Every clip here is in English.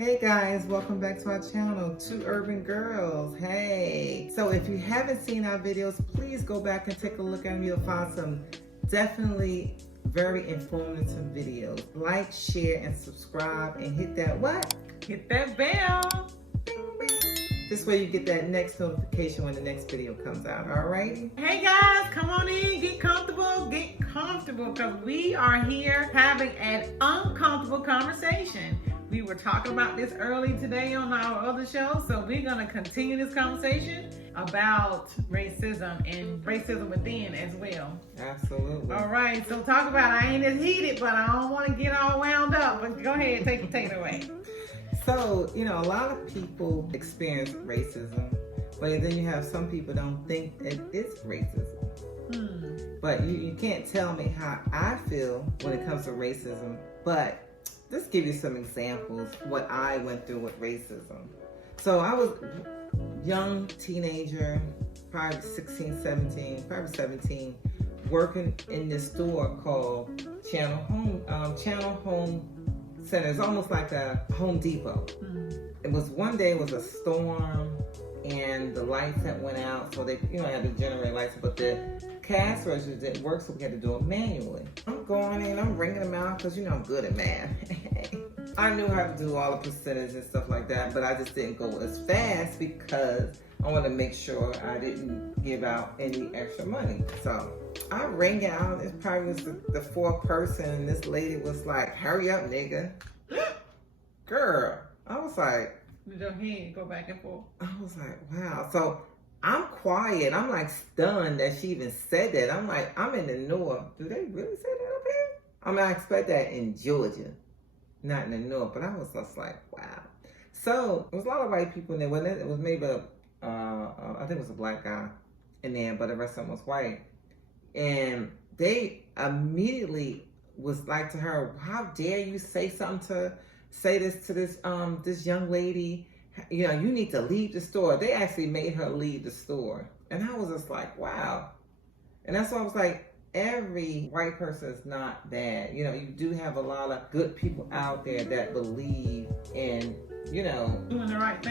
Hey guys, welcome back to our channel, Two Urban Girls. Hey, so if you haven't seen our videos, please go back and take a look at them. You'll find some definitely very informative videos. Like, share, and subscribe, and hit that what? Hit that bell. Bing, bing. This way you get that next notification when the next video comes out, all right? Hey guys, come on in, get comfortable, because we are here having an uncomfortable conversation. We were talking about this early today on our other show, so we're going to continue this conversation about racism and racism within as well. Absolutely. All right, so talk about, I ain't as heated, but I don't want to get all wound up, but go ahead, take it away. So, a lot of people experience racism, but then you have some people don't think that it's racism. But you can't tell me how I feel when it comes to racism, but let's give you some examples what I went through with racism. So I was a young teenager, probably 16, 17, probably 17, working in this store called Channel Home Center. It's almost like a Home Depot. It was one day, it was a storm, and the lights had went out, so they had to generate lights, but the cash registers didn't work, so we had to do it manually. I'm going in, I'm ringing them out, because I'm good at math. I knew how to do all the percentages and stuff like that, but I just didn't go as fast because I wanted to make sure I didn't give out any extra money. So I rang out, it probably was the fourth person, and this lady was like, "Hurry up, nigga." Girl, I was like, Did your head go back and forth? I was like, wow. So I'm quiet. I'm like stunned that she even said that. I'm like, I'm in the north. Do they really say that up here? I mean, I expect that in Georgia, not in the north. But I was just like, wow. So there was a lot of white people in there. Wasn't it? It was maybe I think it was a black guy in there, but the rest of them was white. And they immediately was like to her, "How dare you say this to this young lady? You need to leave the store." They actually made her leave the store. And I was just like, wow. And that's why I was like, every white person is not bad. You do have a lot of good people out there that believe in, doing the right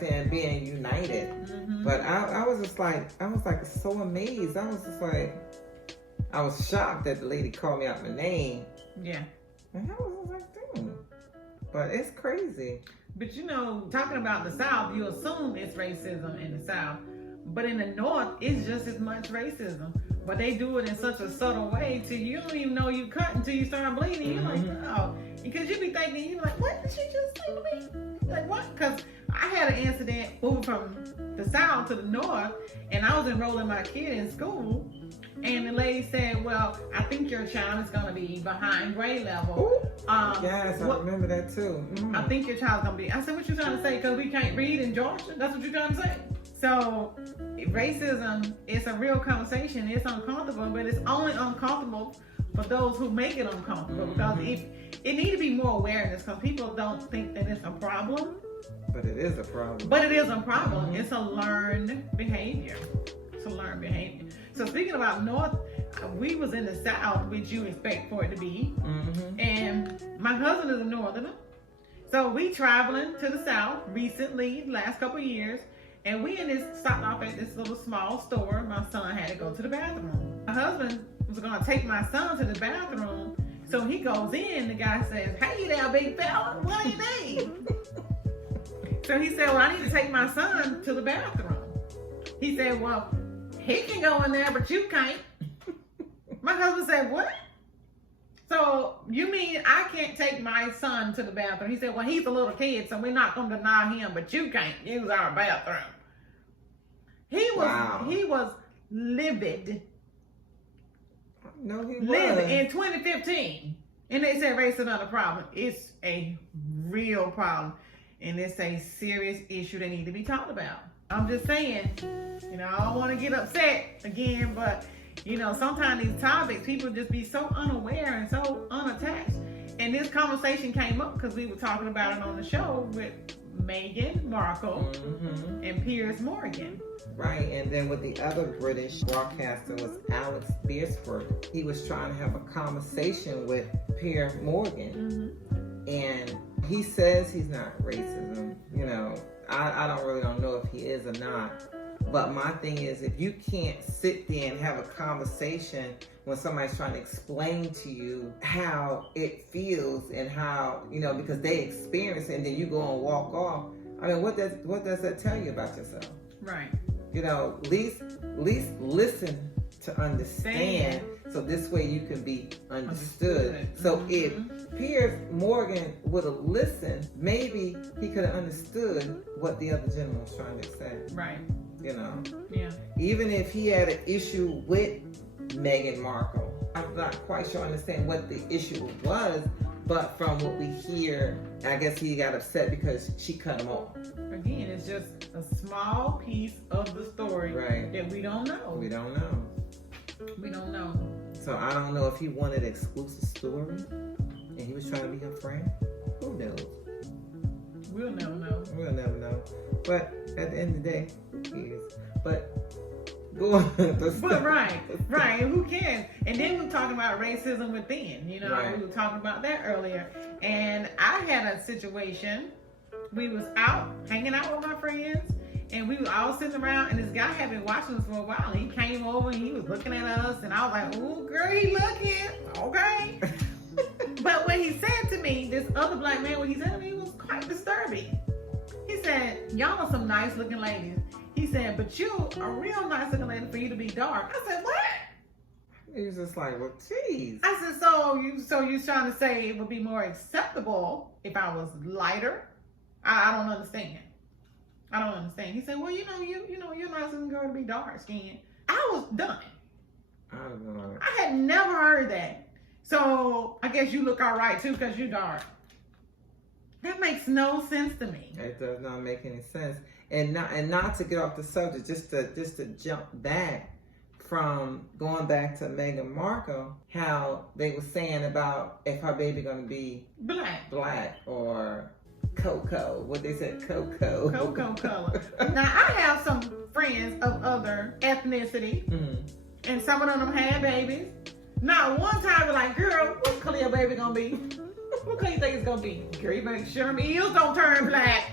thing and being united. But I was just like, so amazed. I was just like, I was shocked that the lady called me out my name. Yeah. And I was like, damn. But it's crazy. But talking about the South, you assume it's racism in the South. But in the North, it's just as much racism. But they do it in such a subtle way till you don't even know you cut until you start bleeding. You're like, oh. Because you be thinking, you're like, what did she just say to me? Like, what? Because I had an incident moving from the South to the North, and I was enrolling my kid in school. And the lady said, "Well, I think your child is going to be behind grade level." Yes, I remember that too. I think your child's going to be. I said, "What you trying to say? Because we can't read in Georgia? That's what you're trying to say?" So, racism is a real conversation. It's uncomfortable, but it's only uncomfortable for those who make it uncomfortable. Because it needs to be more awareness, because people don't think that it's a problem. But it is a problem. It's a learned behavior. So speaking about North, we was in the South, which you expect for it to be. And my husband is a Northerner. So we traveling to the South recently, last couple of years. And we stopped off at this little small store. My son had to go to the bathroom. My husband was going to take my son to the bathroom. So he goes in, the guy says, "Hey there, big fella, what do you need?" So he said, "Well, I need to take my son to the bathroom." He said, "Well, he can go in there, but you can't." My husband said, "What? So you mean I can't take my son to the bathroom?" He said, "Well, he's a little kid, so we're not going to deny him, but you can't use our bathroom." He was livid. No, he Livid was. in 2015. And they said race is not a problem. It's a real problem. And it's a serious issue that needs to be talked about. I'm just saying, I don't want to get upset again, but, sometimes these topics, people just be so unaware and so unattached. And this conversation came up because we were talking about it on the show with Meghan Markle and Piers Morgan. Right, and then with the other British broadcaster was Alex Beresford. He was trying to have a conversation with Piers Morgan, and He says he's not racism. You know, I don't know if he is or not. But my thing is, if you can't sit there and have a conversation when somebody's trying to explain to you how it feels and how, you know, because they experience it and then you go and walk off. I mean, what does that tell you about yourself? Right. You know, at least listen to understand. So this way you can be understood. So if Piers Morgan would have listened, maybe he could have understood what the other gentleman was trying to say. Right. You know? Yeah. Even if he had an issue with Meghan Markle, I'm not quite sure I understand what the issue was, but from what we hear, I guess he got upset because she cut him off. Again, it's just a small piece of the story that we don't know. We don't know. We don't know. So I don't know if he wanted an exclusive story and he was trying to be her friend. Who knows? We'll never know. We'll never know. But at the end of the day, who cares? But go on. But right. And who cares? And then we're talking about racism within. You know, we were talking about that earlier. And I had a situation. We was out hanging out with my friends. And we were all sitting around, and this guy had been watching us for a while. And he came over, and he was looking at us, and I was like, "Ooh, girl, he looking, okay." But when he said to me, this other black man, what he said to me was quite disturbing. He said, "Y'all are some nice-looking ladies." He said, "But you a real nice-looking lady for you to be dark." I said, "What?" He was just like, "Well, geez." I said, "So you trying to say it would be more acceptable if I was lighter?" I don't understand. I don't understand. He said, "Well, you're a nice looking girl to be dark skinned." I was done. I don't know. I had never heard that. So I guess you look all right too because you're dark. That makes no sense to me. It does not make any sense. And not to get off the subject, just to jump back from going back to Meghan Markle, how they were saying about if her baby gonna be black or cocoa. What they said, cocoa color. Now I have some friends of other ethnicity, and some of them have babies. Not one time we're like, "Girl, what color your baby gonna be? What color you think it's gonna be?" "Girl, you make sure them ears don't turn black."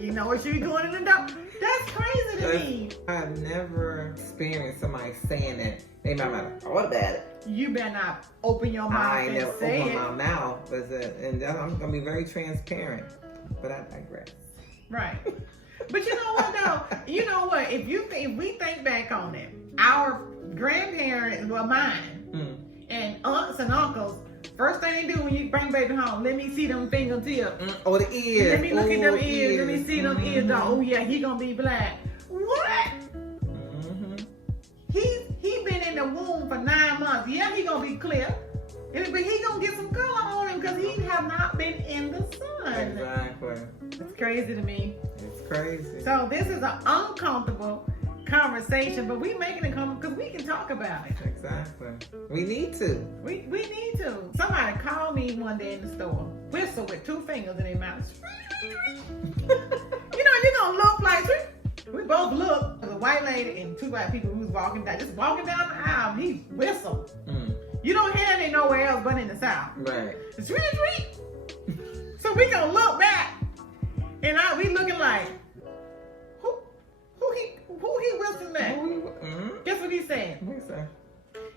You know what you're doing in the dark. That's crazy to me. I've never experienced somebody saying that. They might not thought about it. You better not open your mouth I and never say open it. my mouth, and I'm gonna be very transparent. But I digress. Right. But you know what though? You know what? If we think back on it, our grandparents, well mine, and aunts and uncles, first thing they do when you bring baby home, let me see them fingertips. Or the ears. Let me look at them ears. Let me see them ears. Oh yeah, he gonna be black. What? He been in the womb for 9 months. Yeah, he gonna be clear. But he gonna get some color on him because he have not been in the sun. Exactly. It's crazy to me. It's crazy. So this is an uncomfortable conversation, but we making it comfortable because we can talk about it. Exactly. We need to. We need to. Somebody called me one day in the store, whistle with 2 fingers in their mouth. You know, you're gonna look like, we both look. There's a white lady and 2 white people who was walking down the aisle. He whistled. You don't hear it nowhere else but in the South. Right. It's really. So we gonna look back, and we looking like, who he whistling at? Guess what he said? What he say?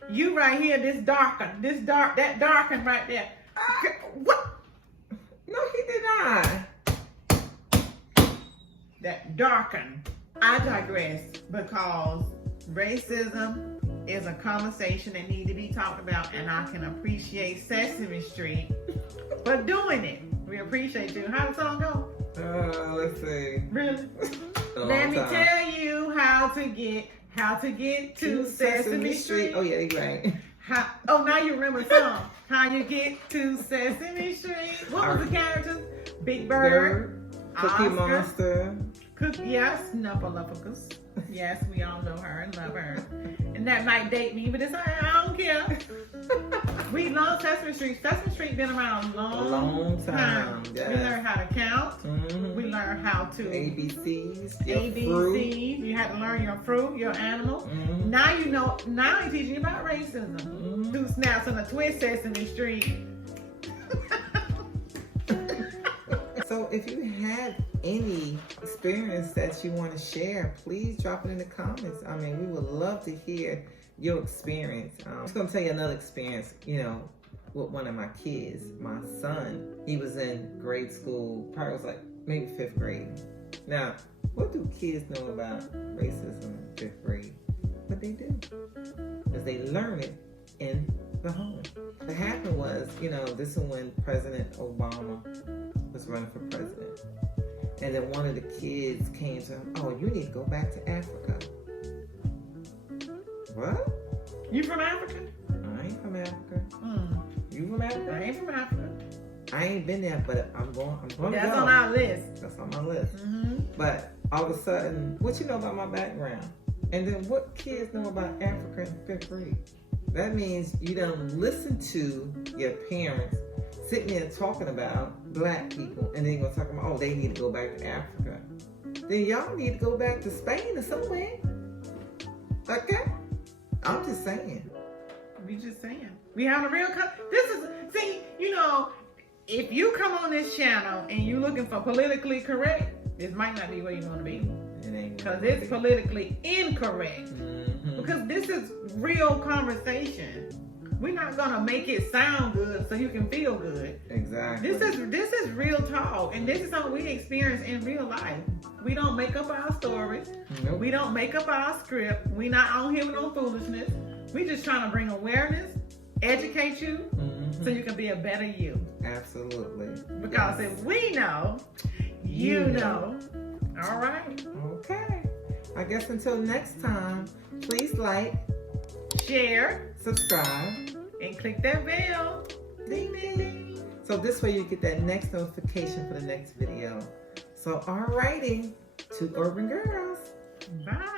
You right here, that darken right there. What? No, he did not. That darken. I digress because racism is a conversation that needs to be talked about, and I can appreciate Sesame Street for doing it. We appreciate you. How the song go? Let's see. Really? Let me tell you how to get to Sesame Street. Oh yeah, you're right. Now you remember the song. How you get to Sesame Street? What was the characters? Big Bird, Cookie Monster. Yes, Snuffleupagus. Yes, we all know her and love her. And that might date me, but I don't care. We love Sesame Street. Sesame Street been around a long time. Yes. We learned how to count. We learned how to ABCs. ABCs. You had to learn your fruit, your animal. Now you know. Now he's teaching you about racism. 2 snaps and a twist, Sesame Street. So if you have any experience that you want to share, please drop it in the comments. I mean, we would love to hear your experience. I'm just going to tell you another experience, you know, with one of my kids. My son, he was in grade school, probably was like maybe 5th grade. Now, what do kids know about racism in 5th grade? What they do? Because they learn it in the home. What happened was, you know, this is when President Obama was running for president. And then one of the kids came to him, oh, you need to go back to Africa. What? You from Africa? I ain't from Africa. You from Africa? I ain't from Africa. I ain't been there, but I'm going to go. That's on our list. That's on my list. But all of a sudden, what you know about my background? And then what kids know about Africa in 5th grade? That means you don't listen to your parents sitting there talking about black people, and then you're going to talk about, oh, they need to go back to Africa. Then y'all need to go back to Spain or somewhere. Okay? I'm just saying. We just saying. We having a real, see, you know, if you come on this channel and you're looking for politically correct, this might not be where you want to be. Because it's politically incorrect. Because this is real conversation. We're not gonna make it sound good so you can feel good. Exactly. This is real talk, and this is something we experience in real life. We don't make up our stories. Nope. We don't make up our script. We not on here with no foolishness. We just trying to bring awareness, educate you, so you can be a better you. Absolutely. Because if we know, you know. All right. Okay. I guess until next time, please like, share, subscribe, and click that bell. Ding, ding, ding. So this way you get that next notification for the next video. So alrighty, 2 Urban Girls. Bye.